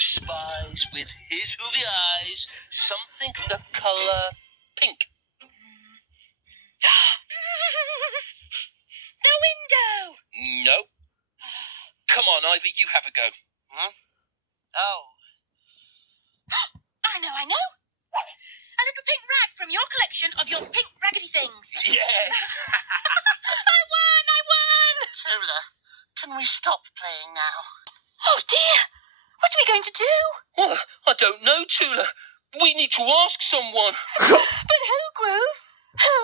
spies with his hoovy eyes something the colour pink. The window! No. Come on, Ivy, you have a go. Huh? Oh. I know. A little pink rag from your collection of your pink raggedy things. Yes. I won! Tula, can we stop playing now? Oh, dear. What are we going to do? Well, I don't know, Tula. We need to ask someone. But who, Groove? Who?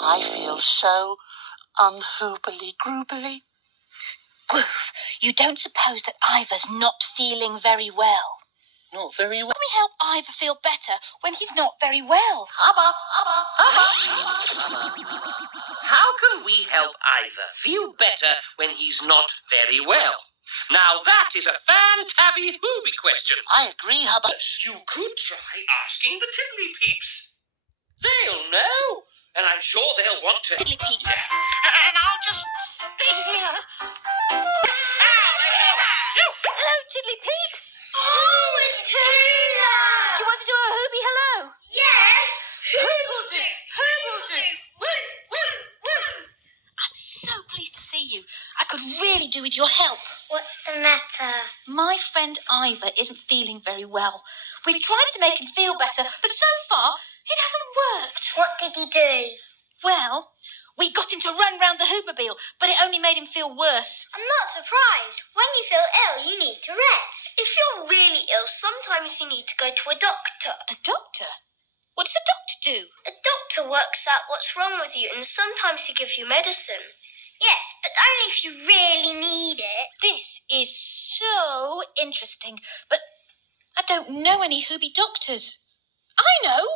I feel so unhoobily groobily. Groove, you don't suppose that Ivor's not feeling very well? Not very well. Can we help Ivor feel better when he's not very well? Hubba. How can we help Ivor feel better when he's not very well? Now that is a fan-tabby hooby question. I agree, Hubba. You could try asking the Tiddly Peeps. They'll know, and I'm sure they'll want to. Tiddly Peeps. And I'll just stay here. Hello, Tiddly Peeps. Oh, it's Tula! Do you want to do a hoobie hello? Yes! Who will do? Woo, woo, woo! I'm so pleased to see you. I could really do with your help. What's the matter? My friend Ivor isn't feeling very well. We've tried to make him feel better, but so far it hasn't worked. What did he do? Well, we got him to run round the hoopmobile, but it only made him feel worse. I'm not surprised. When you feel ill, you need to rest. If you're really ill, sometimes you need to go to a doctor. A doctor? What does a doctor do? A doctor works out what's wrong with you and sometimes he gives you medicine. Yes, but only if you really need it. This is so interesting, but I don't know any hoobie doctors. I know!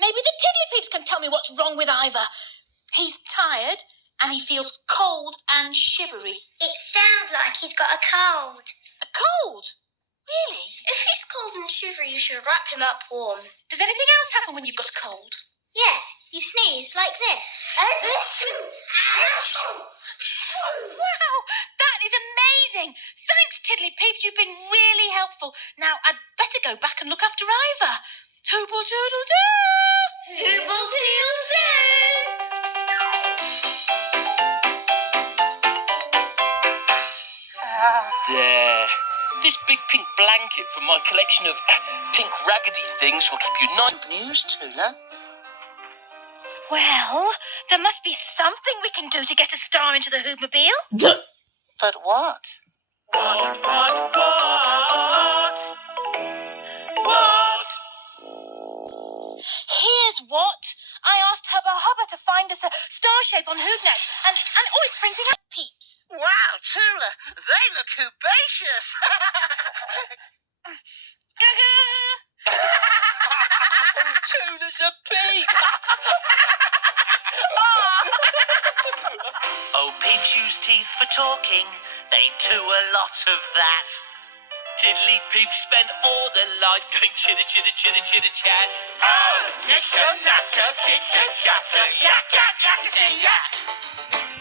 Maybe the Tiddly Peeps can tell me what's wrong with Ivor. He's tired and he feels cold and shivery. It sounds like he's got a cold. A cold? Really? If he's cold and shivery, you should wrap him up warm. Does anything else happen when you've got a cold? Yes, you sneeze like this. Wow, that is amazing! Thanks, Tiddly Peeps, you've been really helpful. Now, I'd better go back and look after Ivor. Hooble-doodle-doo! Hooble-doodle-doo! There. This big pink blanket from my collection of pink raggedy things will keep you nice. Good news, Tula. Well, there must be something we can do to get a star into the hoopmobile. But what? What? Here's what. I asked Hubba Hubba to find us a star shape on HoobNet, and always printing out Peeps. Wow, Tula, they look herbaceous. Tula's a peep. Oh, peeps use teeth for talking. They do a lot of that. Tiddly Peeps spend all their life going chitter, chitter, chitter, chitter, chat. Oh, knicker, knacker, titter, chatter, yak, yak, yakety, yak.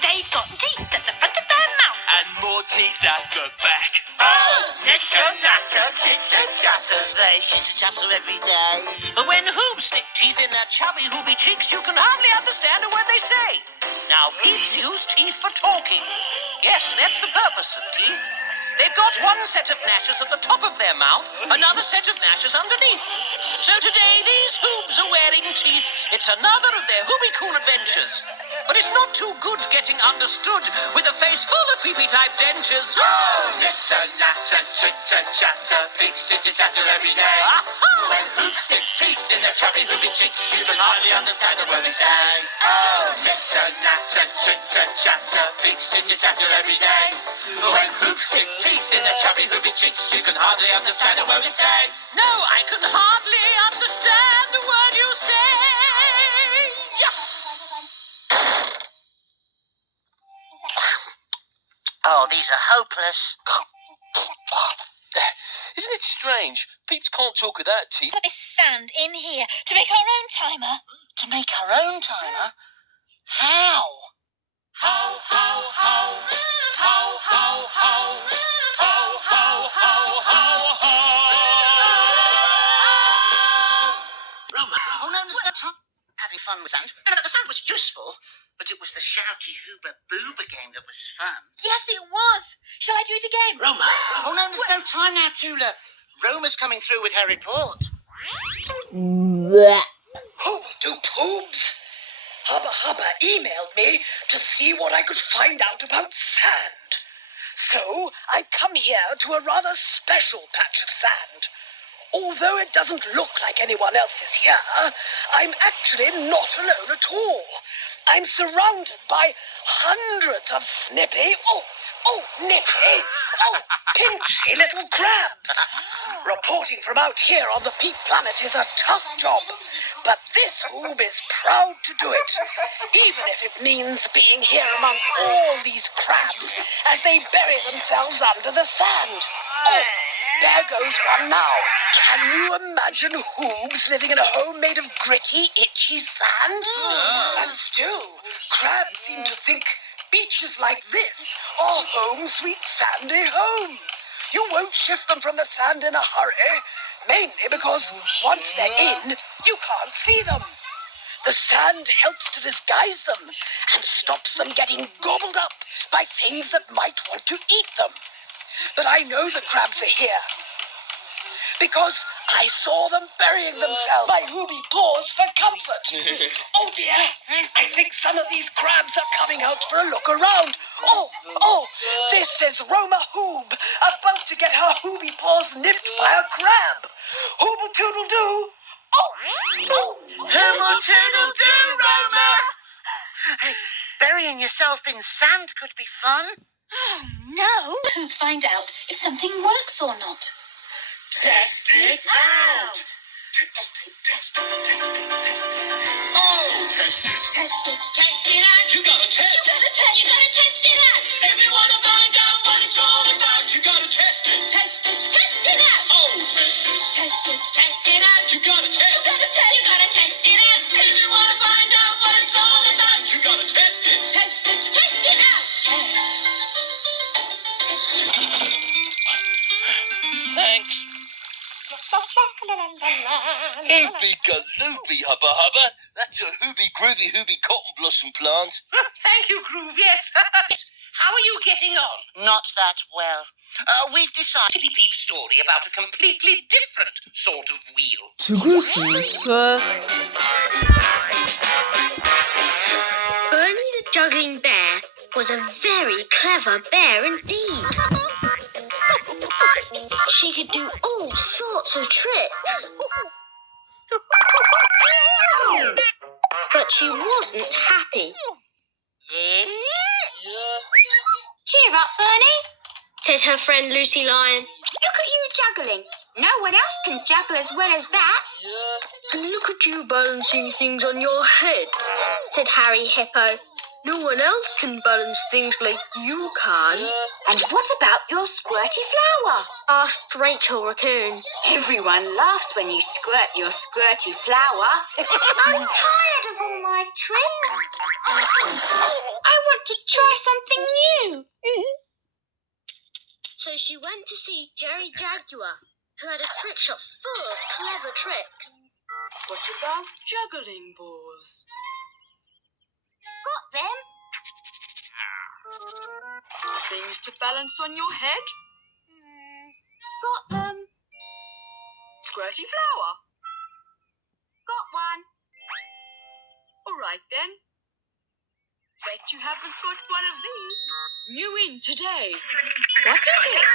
They've got teeth at the front of their mouth. And more teeth at the back. Oh, knicker, knacker, titter, chatter. They chitter chatter every day. But when Hoobs stick teeth in their chubby hooby cheeks, you can hardly understand a word they say. Now, peeps use teeth for talking. Yes, that's the purpose of teeth. They've got one set of gnashes at the top of their mouth, another set of gnashes underneath. So today, these Hoobs are wearing teeth. It's another of their hooby-cool adventures. But it's not too good getting understood with a face full of peepee-type dentures. Oh, knicker, knacker, titter, chatter. Peeps chitter chatter every day. When Hoobs stick teeth in their chubby hooby cheeks, you can hardly understand a word they say. Oh, knicker, knacker, titter, chatter. Peeps chitter chatter every day. When Hoobs stick teeth in their chubby hooby cheeks, you can hardly understand a word they say. No, I can hardly understand a word you say. Oh, these are hopeless. Isn't it strange? Peeps can't talk without teeth. Put this sand in here to make our own timer. To make our own timer? How? How, how, how? with sand. No, the sand was useful, but it was the shouty hooba booba game that was fun. Yes, it was. Shall I do it again? Roma. Oh, no, there's no time now, Tula. Roma's coming through with her report. Hoobs. Hubba Hubba emailed me to see what I could find out about sand. So I come here to a rather special patch of sand. Although it doesn't look like anyone else is here, I'm actually not alone at all. I'm surrounded by hundreds of snippy, nippy, pinchy little crabs. Reporting from out here on the Peak Planet is a tough job, but this Hoob is proud to do it, even if it means being here among all these crabs as they bury themselves under the sand. Oh, there goes one now. Can you imagine Hoobs living in a home made of gritty, itchy sand? And still, crabs seem to think beaches like this are home sweet sandy home. You won't shift them from the sand in a hurry, mainly because once they're in, you can't see them. The sand helps to disguise them and stops them getting gobbled up by things that might want to eat them. But I know the crabs are here, because I saw them burying themselves. My Hooby paws for comfort. Oh dear, I think some of these crabs are coming out for a look around. Oh, this is Roma Hoob, about to get her Hooby paws nipped by a crab. Hooble toodle doo. Hooble toodle doo, Roma! Hey, burying yourself in sand could be fun. No. Find out if something works or not. Test it out. Test it. Oh, test it. Test it out. You gotta test it. You gotta test it out. If you wanna find out what it's all about, you gotta test it. Test it out. Oh, test it. Test it out. You gotta test it. You gotta test it out. If you wanna find out what it's all about, you gotta test it. Test it out. Thanks. Hoopy galoopy, Hubba Hubba. That's a Hooby groovy Hooby cotton blossom plant. Thank you, Groove, yes. How are you getting on? Not that well. We've decided... Tippy Peep story about a completely different sort of wheel. 죽을 수 있어. Bernie the juggling bear was a very clever bear indeed. She could do all sorts of tricks. But she wasn't happy. Cheer up, Bernie, said her friend Lucy Lion. Look at you juggling. No one else can juggle as well as that. And look at you balancing things on your head, said Harry Hippo. No one else can balance things like you can. And what about your squirty flower? Asked Rachel Raccoon. Everyone laughs when you squirt your squirty flower. I'm tired of all my tricks. I want to try something new. So she went to see Jerry Jaguar, who had a trick shop full of clever tricks. What about juggling balls? Got them? Things to balance on your head? Got them. Squirty flower? Got one. All right then. Bet you haven't got one of these. New in today. What is it?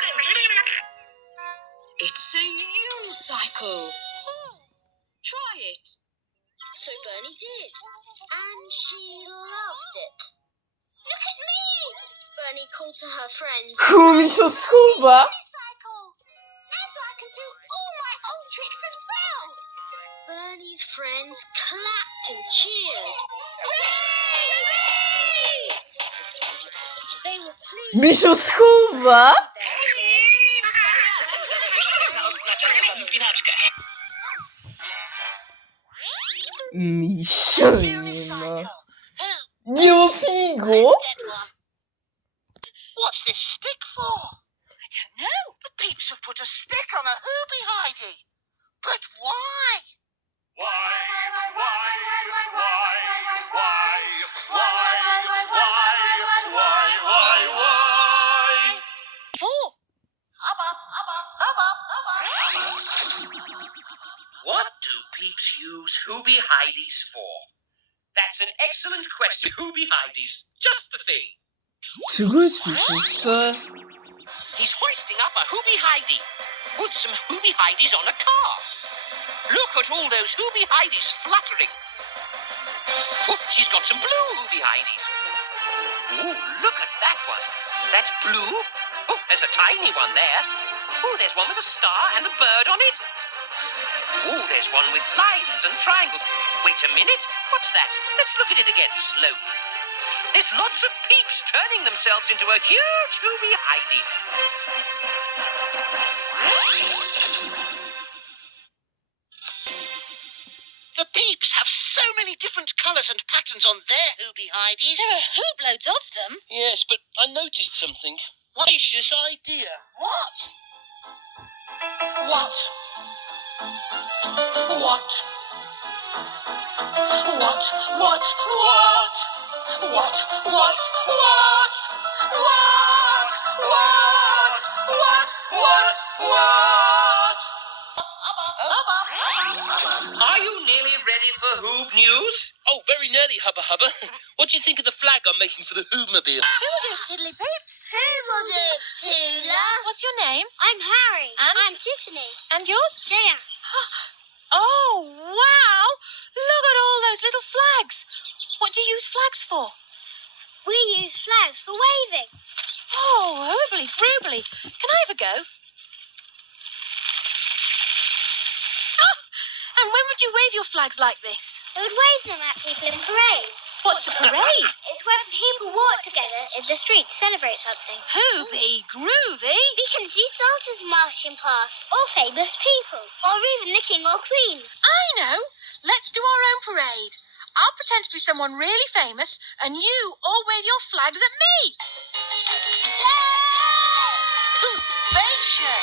It's a unicycle. Try it. So Bernie did, and she loved it. Look at me! Bernie called to her friends. 구미쇼 스쿠바. Unicycle! And I can do all my old tricks as well! Bernie's friends clapped and cheered. Hooray! They were pleased. 미쇼 스쿠바. 미쇼 nie ma. Nie ma figo. What's this stick for? I don't know. The peeps have put a stick on a Hooby Heidi. But why? Why? Four. What do peeps use Hoobie Heidies for? That's an excellent question. Hoobie Heidies, just the thing. 죽을 수 있었어. He's hoisting up a Hoobie Heidi with some Hoobie Heidies on a car. Look at all those Hoobie Heidies fluttering. Oh, she's got some blue Hoobie Heidies. Ooh, look at that one. That's blue. Oh, there's a tiny one there. Oh, there's one with a star and a bird on it. Oh, there's one with lines and triangles. Wait a minute. What's that? Let's look at it again slowly. There's lots of peeps turning themselves into a huge Hoobie Heidi. The peeps have so many different colours and patterns on their Hoobie Heidies. There are hoobloads of them. Yes, but I noticed something. Gracious idea. What? What? What? What? What? What? What? What? What? What? What? What? Are you nearly ready for Hoob News? Oh, very nearly, Hubba Hubba. What do you think of the flag I'm making for the Hoobmobile? Hoodoo, Tiddly Poops. Hoobledoop, Tula. What's your name? I'm Harry. And? I'm Tiffany. And yours? Jan. Oh, wow. Look at all those little flags. What do you use flags for? We use flags for waving. Oh, hoobly groobly. Can I have a go? Oh, and when would you wave your flags like this? We would wave them at people in parades. What's a parade? It's when people walk together in the street to celebrate something. Hoobie groovy. We can see soldiers marching past, or famous people, or even the king or queen. I know. Let's do our own parade. I'll pretend to be someone really famous, and you all wave your flags at me. Gracious.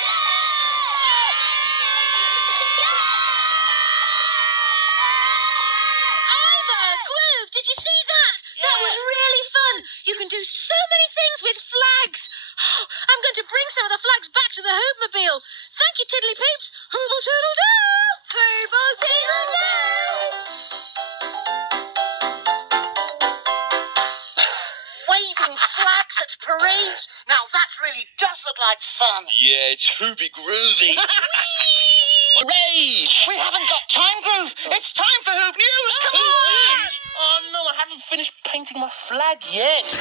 Ivor, Groove, did you see that? That was really fun. You can do so many things with flags. Oh, I'm going to bring some of the flags back to the Hoobmobile. Thank you, Tiddly Peeps. Hooble toodle doo. Hooble toodle doo. Waving flags at parades. Now that really does look like fun. Yeah, it's Hoobie groovy. Hooray! We haven't got time, Groove. It's time for Hoob News. Come on. Oh no, I haven't finished painting my flag yet.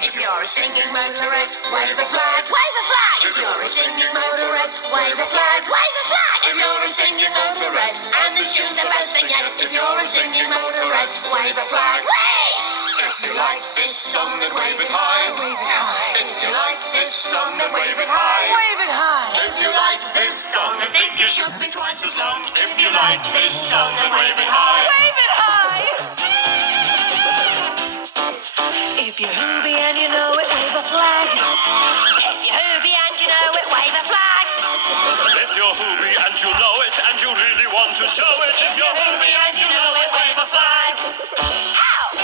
If you're a singing motorette, wave a flag. Wave a flag. If you're a singing motorette, wave a flag. Wave a flag. If you're a singing motorette, and this tune's the best thing yet. If you're a singing motorette, wave a flag. Wave! If you like this song, then wave it high. Wave it high. If you like this song, then wave it high. Wave it high. If you like this song, then think it should be twice as long. If you like this song, then wave it high. Wave it high. If you're Hoobie and you know it, wave a flag. If you're Hoobie and you know it, wave a flag. If you're Hoobie and you know it and you really want to show it, if you're Hoobie and you know it, wave a flag. How?